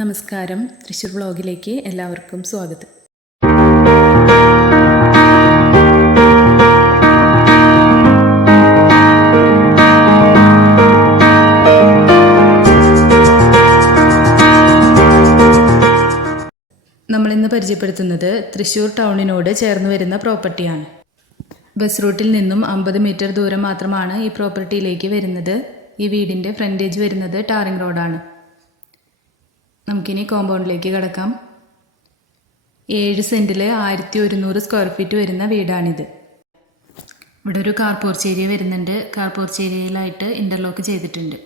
നമസ്കാരം. തൃശ്ശൂർ വ്ളോഗിലേക്ക് എല്ലാവർക്കും സ്വാഗതം. നമ്മളിന്ന് പരിചയപ്പെടുത്തുന്നത് തൃശ്ശൂർ ടൗണിനോട് ചേർന്ന് വരുന്ന പ്രോപ്പർട്ടിയാണ്. ബസ് റൂട്ടിൽ നിന്നും അമ്പത് മീറ്റർ ദൂരം മാത്രമാണ് ഈ പ്രോപ്പർട്ടിയിലേക്ക് വരുന്നത്. ഈ വീടിന്റെ ഫ്രണ്ടേജ് വരുന്നത് ടാറിംഗ് റോഡാണ്. നമുക്കിനി കോമ്പൗണ്ടിലേക്ക് കിടക്കാം. ഏഴ് സെന്റിൽ ആയിരത്തി ഒരുന്നൂറ് സ്ക്വയർ ഫീറ്റ് വരുന്ന വീടാണിത്. ഇവിടെ ഒരു കാർ പോർച്ച് ഏരിയ വരുന്നുണ്ട്. കാർ പോർച്ച് ഏരിയയിലായിട്ട് ഇന്റർലോക്ക് ചെയ്തിട്ടുണ്ട്.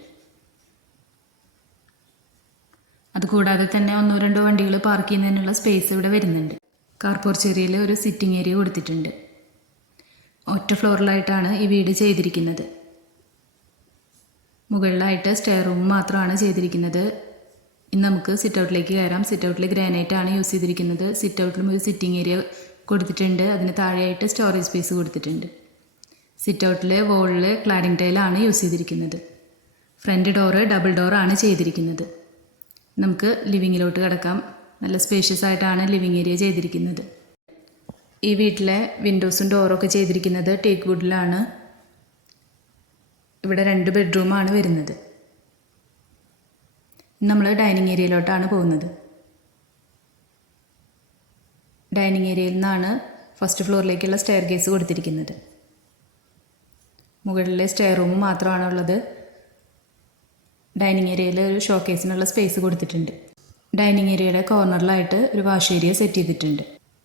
അതുകൂടാതെ തന്നെ ഒന്നോ രണ്ടോ വണ്ടികൾ പാർക്ക് ചെയ്യുന്നതിനുള്ള സ്പേസ് ഇവിടെ വരുന്നുണ്ട്. കാർ പോർച്ച് ഏരിയയിൽ ഒരു സിറ്റിംഗ് ഏരിയ കൊടുത്തിട്ടുണ്ട്. ഒറ്റ ഫ്ലോറിലായിട്ടാണ് ഈ വീട് ചെയ്തിരിക്കുന്നത്. മുകളിലായിട്ട് സ്റ്റെയർ റൂം മാത്രമാണ് ചെയ്തിരിക്കുന്നത്. ഇനി നമുക്ക് സിറ്റ് ഔട്ടിലേക്ക് കയറാം. സിറ്റ് ഔട്ടിൽ ഗ്രാനൈറ്റ് ആണ് യൂസ് ചെയ്തിരിക്കുന്നത്. സിറ്റ് ഔട്ടിലും ഒരു സിറ്റിംഗ് ഏരിയ കൊടുത്തിട്ടുണ്ട്. അതിന് താഴെയായിട്ട് സ്റ്റോറേജ് സ്പേസ് കൊടുത്തിട്ടുണ്ട്. സിറ്റ് ഔട്ടിലെ വോളിൽ ക്ലാഡിംഗ് ടൈലാണ് യൂസ് ചെയ്തിരിക്കുന്നത്. ഫ്രണ്ട് ഡോറ് ഡബിൾ ഡോറാണ് ചെയ്തിരിക്കുന്നത്. നമുക്ക് ലിവിങ്ങിലോട്ട് കിടക്കാം. നല്ല സ്പേഷ്യസ് ആയിട്ടാണ് ലിവിങ് ഏരിയ ചെയ്തിരിക്കുന്നത്. ഈ വീട്ടിലെ വിൻഡോസും ഡോറൊക്കെ ചെയ്തിരിക്കുന്നത് ടേക്ക് വുഡിലാണ് ഇവിടെ രണ്ട് ബെഡ്റൂമാണ് വരുന്നത്. നമ്മൾ ഡൈനിങ് ഏരിയയിലോട്ടാണ് പോകുന്നത്. ഡൈനിങ് ഏരിയയിൽ നിന്നാണ് ഫസ്റ്റ് ഫ്ലോറിലേക്കുള്ള സ്റ്റെയർ കേസ് കൊടുത്തിരിക്കുന്നത്. മുകളിലെ സ്റ്റെയർ റൂം മാത്രമാണ് ഉള്ളത് ഡൈനിങ് ഏരിയയിൽ ഒരു ഷോക്കേസിനുള്ള സ്പേസ് കൊടുത്തിട്ടുണ്ട്. ഡൈനിങ് ഏരിയയുടെ കോർണറിലായിട്ട് ഒരു വാഷ് ഏരിയ സെറ്റ് ചെയ്തിട്ടുണ്ട്.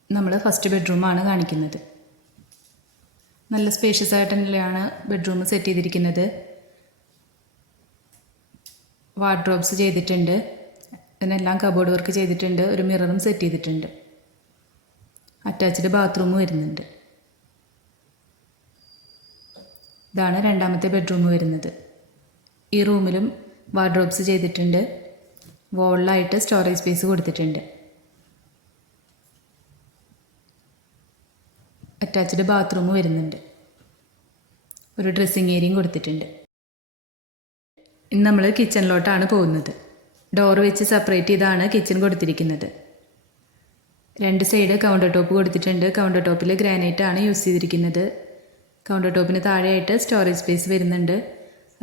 നമ്മൾ ഫസ്റ്റ് ബെഡ്റൂമാണ് കാണിക്കുന്നത്. നല്ല സ്പേഷ്യസ് ആയിട്ട് തന്നെയാണ് ബെഡ്റൂം സെറ്റ് ചെയ്തിരിക്കുന്നത്. വാർഡ്രോബ്സ് ചെയ്തിട്ടുണ്ട്. അതിനെല്ലാം കബോർഡ് വർക്ക് ചെയ്തിട്ടുണ്ട്. ഒരു മിററും സെറ്റ് ചെയ്തിട്ടുണ്ട്. അറ്റാച്ച്ഡ് ബാത്റൂം വരുന്നുണ്ട്. ഇതാണ് രണ്ടാമത്തെ ബെഡ്റൂം വരുന്നത്. ഈ റൂമിലും വാർഡ്രോബ്സ് ചെയ്തിട്ടുണ്ട്. വോളിലായിട്ട് സ്റ്റോറേജ് സ്പേസ് കൊടുത്തിട്ടുണ്ട്. അറ്റാച്ച്ഡ് ബാത്റൂം വരുന്നുണ്ട്. ഒരു ഡ്രസ്സിങ് ഏരിയയും കൊടുത്തിട്ടുണ്ട്. ഇന്ന് നമ്മൾ കിച്ചണിലോട്ടാണ് പോകുന്നത്. ഡോർ വെച്ച് സെപ്പറേറ്റ് ചെയ്താണ് കിച്ചൺ കൊടുത്തിരിക്കുന്നത്. രണ്ട് സൈഡ് കൗണ്ടർ ടോപ്പ് കൊടുത്തിട്ടുണ്ട്. കൗണ്ടർ ടോപ്പിൽ ഗ്രാനൈറ്റ് ആണ് യൂസ് ചെയ്തിരിക്കുന്നത്. കൗണ്ടർ ടോപ്പിന് താഴെയായിട്ട് സ്റ്റോറേജ് സ്പേസ് വരുന്നുണ്ട്.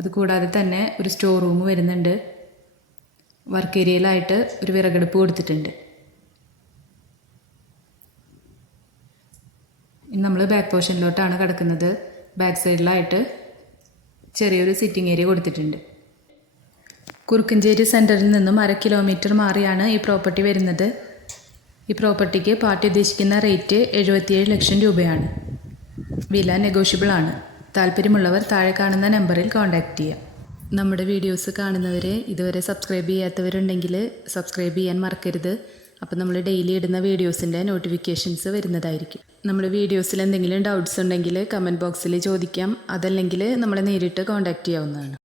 അതുകൂടാതെ തന്നെ ഒരു സ്റ്റോർ റൂം വരുന്നുണ്ട്. വർക്ക് ഏരിയയിലായിട്ട് ഒരു വിറകടുപ്പ് കൊടുത്തിട്ടുണ്ട്. ഇനി നമ്മൾ ബാക്ക് പോർഷനിലോട്ടാണ് കിടക്കുന്നത്. ബാക്ക് സൈഡിലായിട്ട് ചെറിയൊരു സിറ്റിംഗ് ഏരിയ കൊടുത്തിട്ടുണ്ട്. കുറുക്കഞ്ചേരി സെന്ററിൽ നിന്നും അര കിലോമീറ്റർ മാറിയാണ് ഈ പ്രോപ്പർട്ടി വരുന്നത്. ഈ പ്രോപ്പർട്ടിക്ക് പാർട്ടി ഉദ്ദേശിക്കുന്ന റേറ്റ് എഴുപത്തിയേഴ് ലക്ഷം രൂപയാണ്. വില നെഗോഷ്യബിൾ ആണ്. താല്പര്യമുള്ളവർ താഴെ കാണുന്ന നമ്പറിൽ കോൺടാക്റ്റ് ചെയ്യാം. നമ്മുടെ വീഡിയോസ് കാണുന്നവരെ ഇതുവരെ സബ്സ്ക്രൈബ് ചെയ്യാത്തവരുണ്ടെങ്കിൽ സബ്സ്ക്രൈബ് ചെയ്യാൻ മറക്കരുത്. അപ്പോൾ നമ്മൾ ഡെയിലി ഇടുന്ന വീഡിയോസിന്റെ നോട്ടിഫിക്കേഷൻസ് വരുന്നതായിരിക്കും. നമ്മുടെ വീഡിയോസിൽ എന്തെങ്കിലും ഡൗട്ട്സ് ഉണ്ടെങ്കിൽ കമന്റ് ബോക്സിൽ ചോദിക്കാം. അതല്ലെങ്കിൽ നമ്മളെ നേരിട്ട് കോൺടാക്റ്റ് ചെയ്യാവുന്നതാണ്.